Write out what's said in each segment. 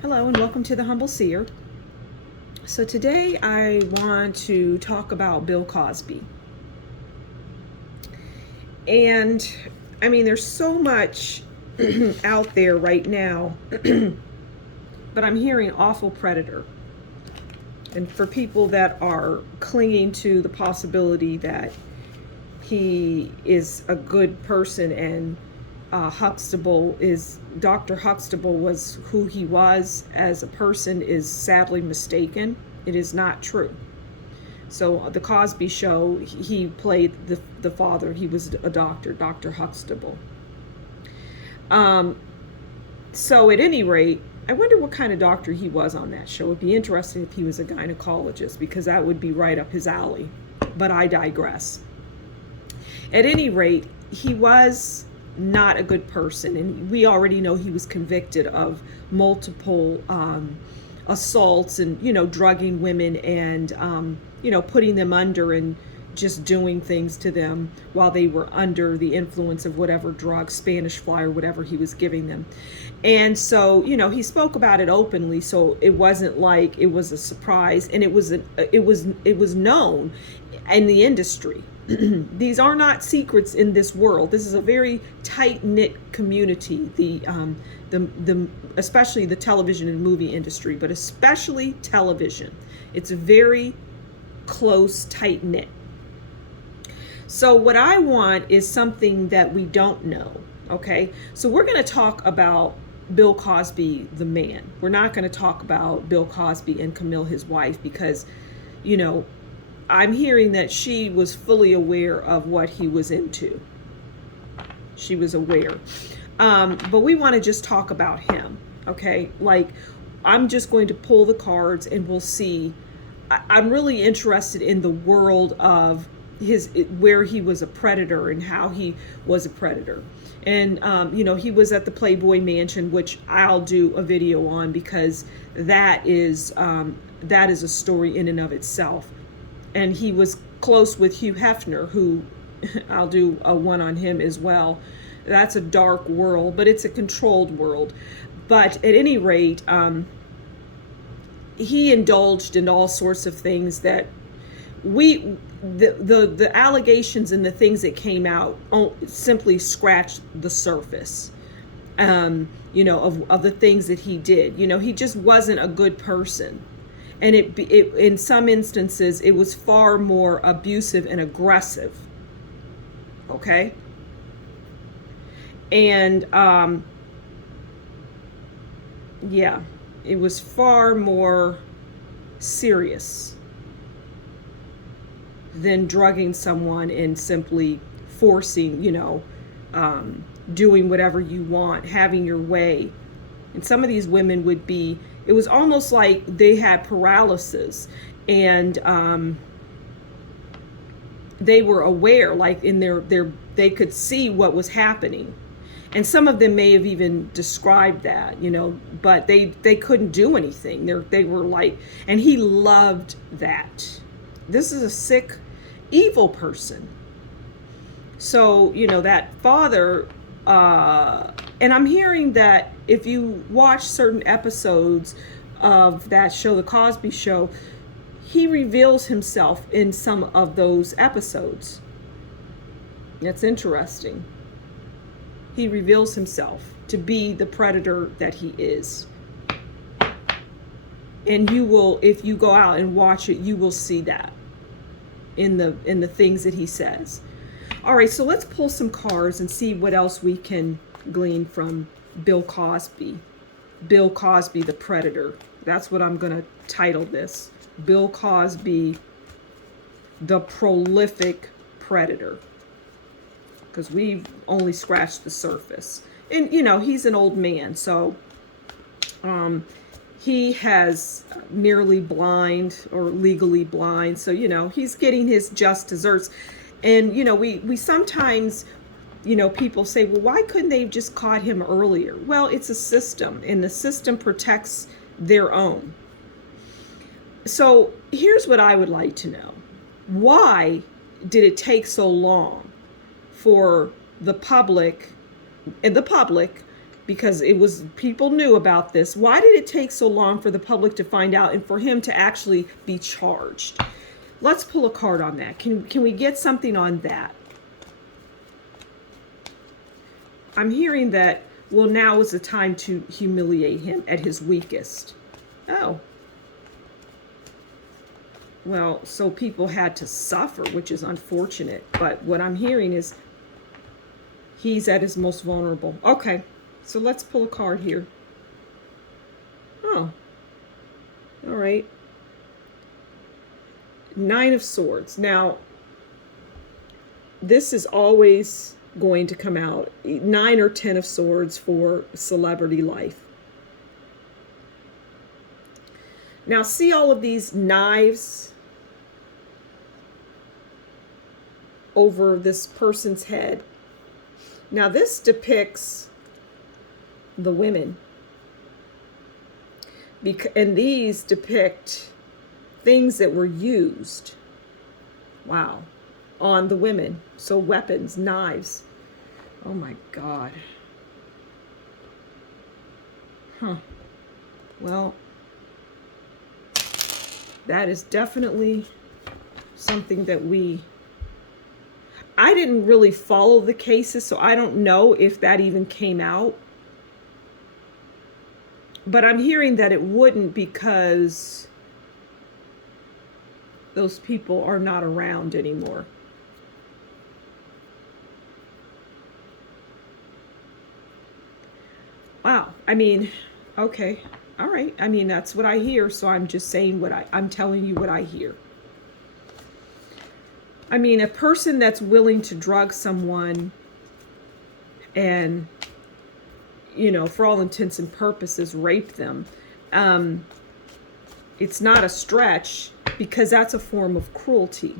Hello and welcome to the Humble Seer. So today I want to talk about Bill Cosby. And I mean, there's so much out there right now, but I'm hearing awful predator. And for people that are clinging to the possibility that he is a good person and Dr. Huxtable was who he was as a person is sadly mistaken. It is not true. So the Cosby Show, he played the father. He was a doctor, Dr. Huxtable. So at any rate, I wonder what kind of doctor he was on that show. It'd be interesting if he was a gynecologist, because that would be right up his alley. But I digress. At any rate, he was not a good person, and we already know he was convicted of multiple assaults and drugging women and putting them under and just doing things to them while they were under the influence of whatever drug, Spanish fly or whatever he was giving them. And so he spoke about it openly, so it wasn't like it was a surprise, and it was known in the industry. These are not secrets in this world. This is a very tight-knit community, especially the television and movie industry, but especially television. It's very close, tight-knit. So what I want is something that we don't know, okay? So we're going to talk about Bill Cosby, the man. We're not going to talk about Bill Cosby and Camille, his wife, because, I'm hearing that she was fully aware of what he was into. She was aware. But we want to just talk about him, okay? Like, I'm just going to pull the cards and we'll see. I'm really interested in the world of where he was a predator and how he was a predator. And, he was at the Playboy Mansion, which I'll do a video on, because that is a story in and of itself. And he was close with Hugh Hefner, who I'll do a one on him as well. That's a dark world, but it's a controlled world. But at any rate, he indulged in all sorts of things that the allegations and the things that came out simply scratched the surface, of the things that he did. He just wasn't a good person. And it in some instances, it was far more abusive and aggressive. Okay? And, yeah, it was far more serious than drugging someone and simply forcing, doing whatever you want, having your way. And some of these women it was almost like they had paralysis, and they were aware, like in they could see what was happening. And some of them may have even described that, but they couldn't do anything. They were like, and he loved that. This is a sick, evil person. So, that father, and I'm hearing that if you watch certain episodes of that show, The Cosby Show, he reveals himself in some of those episodes. That's interesting. He reveals himself to be the predator that he is. And you will, if you go out and watch it, you will see that in the things that he says. All right, so let's pull some cards and see what else we can glean from Bill Cosby. Bill Cosby, the Predator. That's what I'm going to title this. Bill Cosby, the Prolific Predator. Because we've only scratched the surface. And, he's an old man, so he has nearly blind or legally blind. So, he's getting his just desserts. And, we sometimes, people say, well, why couldn't they have just caught him earlier? Well, it's a system, and the system protects their own. So here's what I would like to know. Why did it take so long for the public because it was, people knew about this. Why did it take so long for the public to find out and for him to actually be charged? Let's pull a card on that. Can we get something on that? I'm hearing that, well, now is the time to humiliate him at his weakest. Oh. Well, so people had to suffer, which is unfortunate. But what I'm hearing is he's at his most vulnerable. Okay, so let's pull a card here. Oh, all right. Nine of Swords. Now, this is always going to come out. 9 or 10 of Swords for celebrity life. Now, see all of these knives over this person's head. Now, this depicts the women. And these depict things that were used, wow, on the women. So weapons, knives. Oh my God. Huh. Well, that is definitely something that I didn't really follow the cases, so I don't know if that even came out. But I'm hearing that it wouldn't, because those people are not around anymore. Wow. I mean, okay. All right. I mean, that's what I hear. So I'm just saying I'm telling you what I hear. I mean, a person that's willing to drug someone and, you know, for all intents and purposes, rape them, it's not a stretch, because that's a form of cruelty.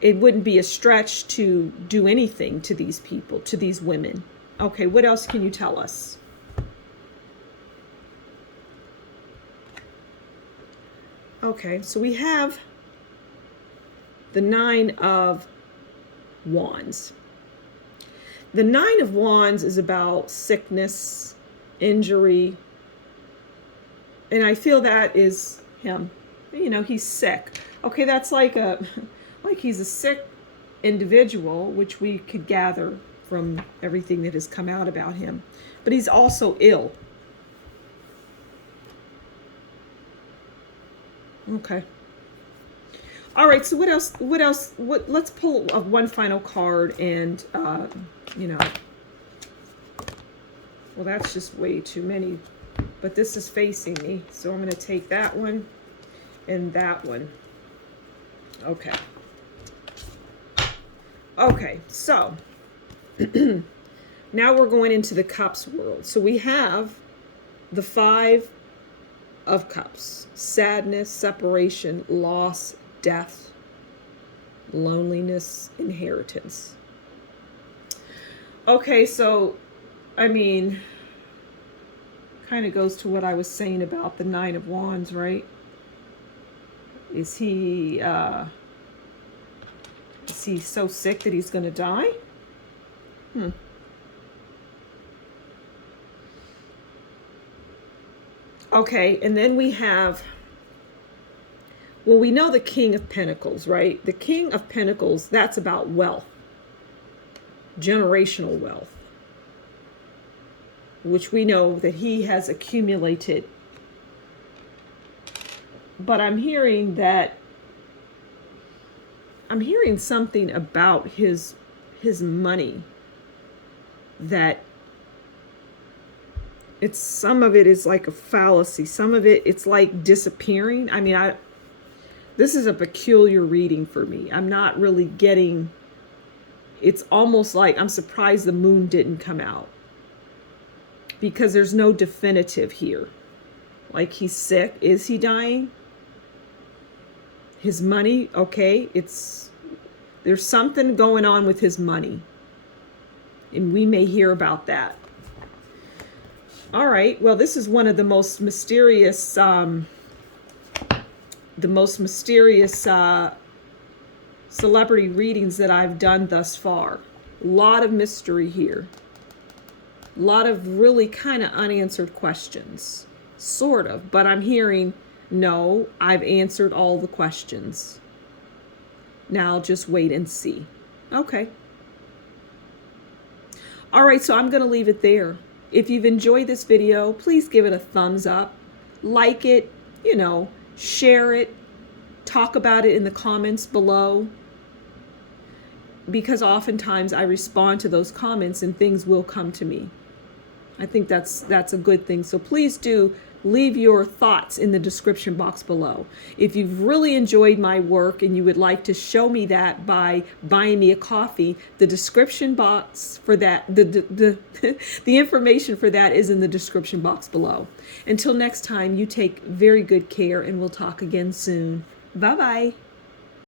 It wouldn't be a stretch to do anything to these people, to these women. Okay, what else can you tell us? Okay, so we have the 9 of Wands. The 9 of Wands is about sickness, injury, and I feel that is him. You know, he's sick. Okay, that's like he's a sick individual, which we could gather from everything that has come out about him. But he's also ill. Okay. All right, so what else? Let's pull one final card, and you know, well, that's just way too many. But this is facing me, so I'm going to take that one and that one. Okay. Okay, so now we're going into the Cups world. So we have the 5 of Cups: sadness, separation, loss, death, loneliness, inheritance. Okay, so I mean, kind of goes to what I was saying about the 9 of Wands, right? Is he so sick that he's going to die? Okay, and then we have, well, we know the King of Pentacles, right? The King of Pentacles, that's about wealth, generational wealth, which we know that he has accumulated. But I'm hearing something about his money, that some of it is like a fallacy. Some of it's like disappearing. I mean, this is a peculiar reading for me. I'm not really getting, it's almost like I'm surprised the moon didn't come out, because there's no definitive here. Like, he's sick. Is he dying? His money, okay, there's something going on with his money, and we may hear about that. All right, well, this is one of the most mysterious celebrity readings that I've done thus far. A lot of mystery here. A A lot of really kind of unanswered questions, sort of, but I'm hearing, no, I've answered all the questions. Now just wait and see. Okay. All right, so I'm going to leave it there. If you've enjoyed this video, please give it a thumbs up, like it, share it, talk about it in the comments below, because oftentimes I respond to those comments and things will come to me. I think that's a good thing. So please do leave your thoughts in the description box below. If you've really enjoyed my work and you would like to show me that by buying me a coffee, the description box for that, the information for that is in the description box below. Until next time, you take very good care and we'll talk again soon. Bye-bye.